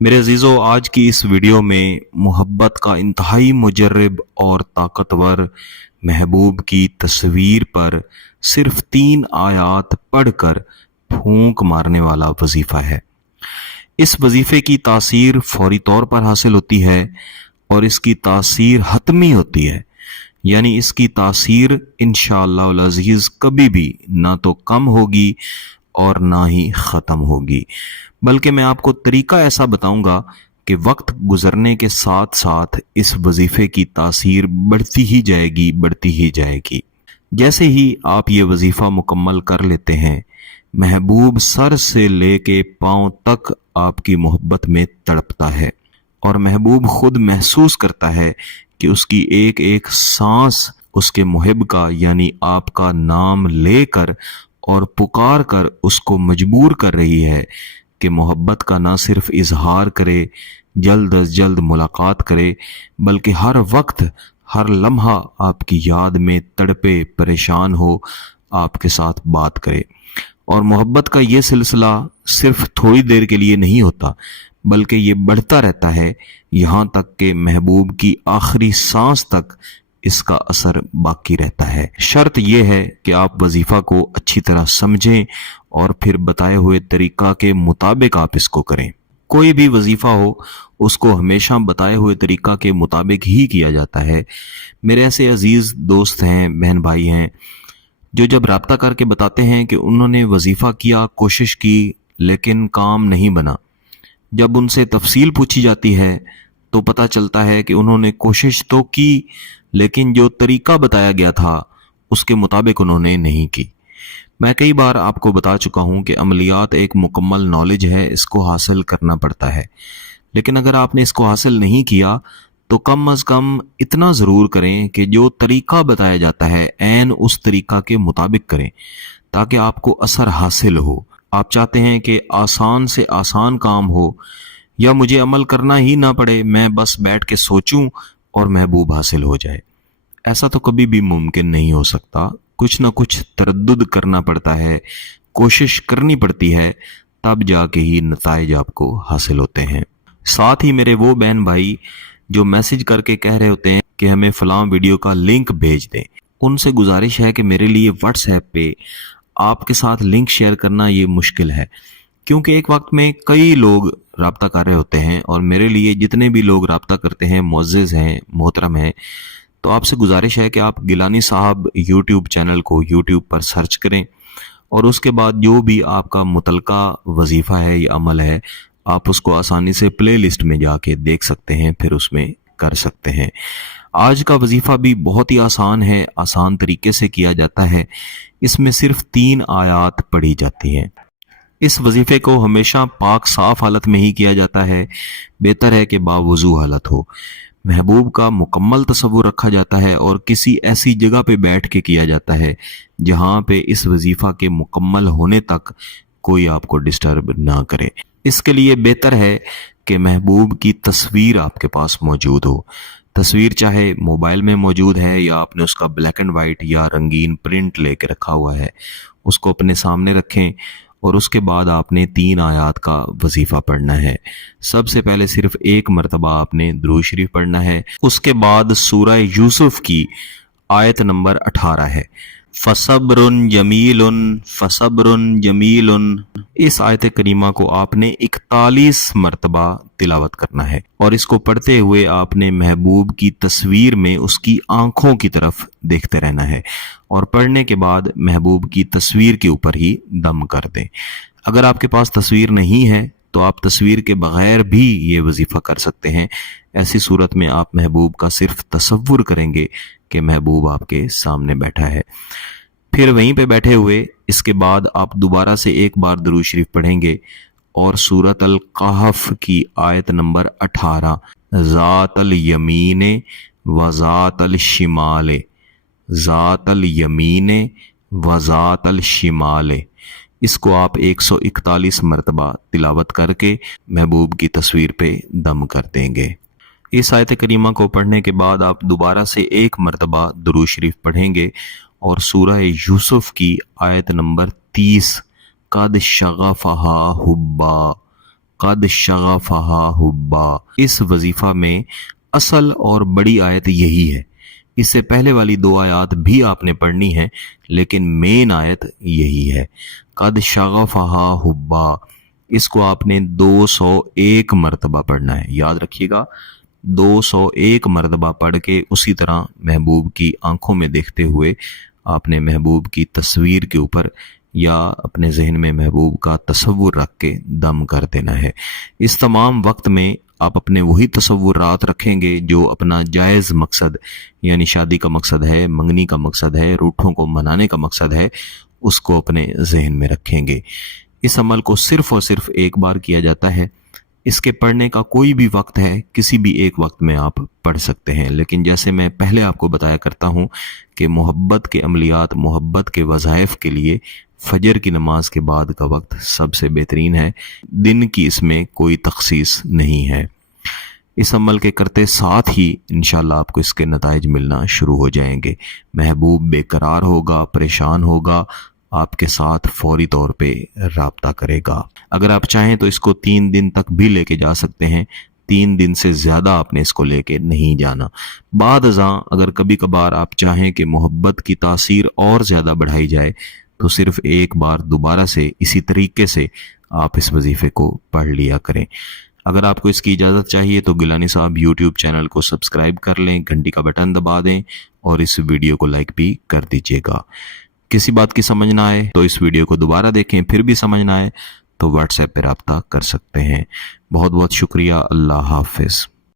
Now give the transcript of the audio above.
میرے عزیزو، آج کی اس ویڈیو میں محبت کا انتہائی مجرب اور طاقتور محبوب کی تصویر پر صرف 3 آیات پڑھ کر پھونک مارنے والا وظیفہ ہے۔ اس وظیفے کی تاثیر فوری طور پر حاصل ہوتی ہے اور اس کی تاثیر حتمی ہوتی ہے، یعنی اس کی تاثیر انشاءاللہ العزیز کبھی بھی نہ تو کم ہوگی اور نہ ہی ختم ہوگی، بلکہ میں آپ کو طریقہ ایسا بتاؤں گا کہ وقت گزرنے کے ساتھ ساتھ اس وظیفے کی تاثیر بڑھتی ہی جائے گی۔ جیسے ہی آپ یہ وظیفہ مکمل کر لیتے ہیں، محبوب سر سے لے کے پاؤں تک آپ کی محبت میں تڑپتا ہے، اور محبوب خود محسوس کرتا ہے کہ اس کی ایک ایک سانس اس کے محب کا یعنی آپ کا نام لے کر اور پکار کر اس کو مجبور کر رہی ہے کہ محبت کا نہ صرف اظہار کرے، جلد از جلد ملاقات کرے، بلکہ ہر وقت ہر لمحہ آپ کی یاد میں تڑپے، پریشان ہو، آپ کے ساتھ بات کرے۔ اور محبت کا یہ سلسلہ صرف تھوڑی دیر کے لیے نہیں ہوتا، بلکہ یہ بڑھتا رہتا ہے یہاں تک کہ محبوب کی آخری سانس تک اس کا اثر باقی رہتا ہے۔ شرط یہ ہے کہ آپ وظیفہ کو اچھی طرح سمجھیں اور پھر بتائے ہوئے طریقہ کے مطابق آپ اس کو کریں۔ کوئی بھی وظیفہ ہو، اس کو ہمیشہ بتائے ہوئے طریقہ کے مطابق ہی کیا جاتا ہے۔ میرے ایسے عزیز دوست ہیں، بہن بھائی ہیں، جو جب رابطہ کر کے بتاتے ہیں کہ انہوں نے وظیفہ کیا، کوشش کی، لیکن کام نہیں بنا۔ جب ان سے تفصیل پوچھی جاتی ہے تو پتہ چلتا ہے کہ انہوں نے کوشش تو کی، لیکن جو طریقہ بتایا گیا تھا اس کے مطابق انہوں نے نہیں کی۔ میں کئی بار آپ کو بتا چکا ہوں کہ عملیات ایک مکمل نالج ہے، اس کو حاصل کرنا پڑتا ہے، لیکن اگر آپ نے اس کو حاصل نہیں کیا تو کم از کم اتنا ضرور کریں کہ جو طریقہ بتایا جاتا ہے عین اس طریقہ کے مطابق کریں، تاکہ آپ کو اثر حاصل ہو۔ آپ چاہتے ہیں کہ آسان سے آسان کام ہو، یا مجھے عمل کرنا ہی نہ پڑے، میں بس بیٹھ کے سوچوں اور محبوب حاصل ہو جائے۔ ایسا تو کبھی بھی ممکن نہیں ہو سکتا، کچھ نہ کچھ تردد کرنا پڑتا ہے، کوشش کرنی پڑتی ہے، تب جا کے ہی نتائج آپ کو حاصل ہوتے ہیں۔ ساتھ ہی میرے وہ بہن بھائی جو میسج کر کے کہہ رہے ہوتے ہیں کہ ہمیں فلاں ویڈیو کا لنک بھیج دیں، ان سے گزارش ہے کہ میرے لیے واٹس ایپ پہ آپ کے ساتھ لنک شیئر کرنا یہ مشکل ہے، کیونکہ ایک وقت میں کئی لوگ رابطہ کر رہے ہوتے ہیں، اور میرے لیے جتنے بھی لوگ رابطہ کرتے ہیں معزز ہیں، محترم ہیں، تو آپ سے گزارش ہے کہ آپ گیلانی صاحب یوٹیوب چینل کو یوٹیوب پر سرچ کریں، اور اس کے بعد جو بھی آپ کا متعلقہ وظیفہ ہے یا عمل ہے، آپ اس کو آسانی سے پلے لسٹ میں جا کے دیکھ سکتے ہیں، پھر اس میں کر سکتے ہیں۔ آج کا وظیفہ بھی بہت ہی آسان ہے، آسان طریقے سے کیا جاتا ہے۔ اس میں صرف 3 آیات پڑھی جاتی ہیں۔ اس وظیفے کو ہمیشہ پاک صاف حالت میں ہی کیا جاتا ہے، بہتر ہے کہ باوضو حالت ہو۔ محبوب کا مکمل تصور رکھا جاتا ہے اور کسی ایسی جگہ پہ بیٹھ کے کیا جاتا ہے جہاں پہ اس وظیفہ کے مکمل ہونے تک کوئی آپ کو ڈسٹرب نہ کرے۔ اس کے لیے بہتر ہے کہ محبوب کی تصویر آپ کے پاس موجود ہو۔ تصویر چاہے موبائل میں موجود ہے یا آپ نے اس کا بلیک اینڈ وائٹ یا رنگین پرنٹ لے کے رکھا ہوا ہے، اس کو اپنے سامنے رکھیں، اور اس کے بعد آپ نے 3 آیات کا وظیفہ پڑھنا ہے۔ سب سے پہلے صرف ایک مرتبہ آپ نے درود شریف پڑھنا ہے، اس کے بعد سورہ یوسف کی آیت نمبر 18 ہے، فَصَبْرٌ جَمِيلٌ فَصَبْرٌ جَمِيلٌ۔ اس آیت کریمہ کو آپ نے 41 مرتبہ تلاوت کرنا ہے، اور اس کو پڑھتے ہوئے آپ نے محبوب کی تصویر میں اس کی آنکھوں کی طرف دیکھتے رہنا ہے، اور پڑھنے کے بعد محبوب کی تصویر کے اوپر ہی دم کر دیں۔ اگر آپ کے پاس تصویر نہیں ہے تو آپ تصویر کے بغیر بھی یہ وظیفہ کر سکتے ہیں۔ ایسی صورت میں آپ محبوب کا صرف تصور کریں گے کہ محبوب آپ کے سامنے بیٹھا ہے۔ پھر وہیں پہ بیٹھے ہوئے اس کے بعد آپ دوبارہ سے ایک بار درود شریف پڑھیں گے، اور سورۃ القحف کی آیت نمبر 18، ذات الیمین و ذات الشمال، ذات الیمین و ذات الشمال، اس کو آپ 141 مرتبہ تلاوت کر کے محبوب کی تصویر پہ دم کر دیں گے۔ اس آیت کریمہ کو پڑھنے کے بعد آپ دوبارہ سے ایک مرتبہ درود شریف پڑھیں گے، اور سورہ یوسف کی آیت نمبر 30، قد شغفہا حبا، قد شغفہا حبا۔ اس وظیفہ میں اصل اور بڑی آیت یہی ہے۔ اس سے پہلے والی 2 آیات بھی آپ نے پڑھنی ہے، لیکن مین آیت یہی ہے، قد شغفہا حبا۔ اس کو آپ نے 201 مرتبہ پڑھنا ہے، یاد رکھیے گا، 201 مرتبہ پڑھ کے اسی طرح محبوب کی آنکھوں میں دیکھتے ہوئے آپ نے محبوب کی تصویر کے اوپر یا اپنے ذہن میں محبوب کا تصور رکھ کے دم کر دینا ہے۔ اس تمام وقت میں آپ اپنے وہی تصورات رکھیں گے جو اپنا جائز مقصد، یعنی شادی کا مقصد ہے، منگنی کا مقصد ہے، روٹھوں کو منانے کا مقصد ہے، اس کو اپنے ذہن میں رکھیں گے۔ اس عمل کو صرف اور صرف ایک بار کیا جاتا ہے۔ اس کے پڑھنے کا کوئی بھی وقت ہے، کسی بھی ایک وقت میں آپ پڑھ سکتے ہیں، لیکن جیسے میں پہلے آپ کو بتایا کرتا ہوں کہ محبت کے عملیات، محبت کے وظائف کے لیے فجر کی نماز کے بعد کا وقت سب سے بہترین ہے، دن کی اس میں کوئی تخصیص نہیں ہے۔ اس عمل کے کرتے ساتھ ہی انشاءاللہ آپ کو اس کے نتائج ملنا شروع ہو جائیں گے۔ محبوب بے قرار ہوگا، پریشان ہوگا، آپ کے ساتھ فوری طور پہ رابطہ کرے گا۔ اگر آپ چاہیں تو اس کو 3 دن تک بھی لے کے جا سکتے ہیں، 3 دن سے زیادہ آپ نے اس کو لے کے نہیں جانا۔ بعد ازاں اگر کبھی کبھار آپ چاہیں کہ محبت کی تاثیر اور زیادہ بڑھائی جائے تو صرف ایک بار دوبارہ سے اسی طریقے سے آپ اس وظیفے کو پڑھ لیا کریں۔ اگر آپ کو اس کی اجازت چاہیے تو گیلانی صاحب یوٹیوب چینل کو سبسکرائب کر لیں، گھنٹی کا بٹن دبا دیں اور اس ویڈیو کو لائک بھی کر دیجیے گا۔ کسی بات کی سمجھ نہ آئے تو اس ویڈیو کو دوبارہ دیکھیں، پھر بھی سمجھ نہ آئے تو واٹس ایپ پہ رابطہ کر سکتے ہیں۔ بہت بہت شکریہ، اللہ حافظ۔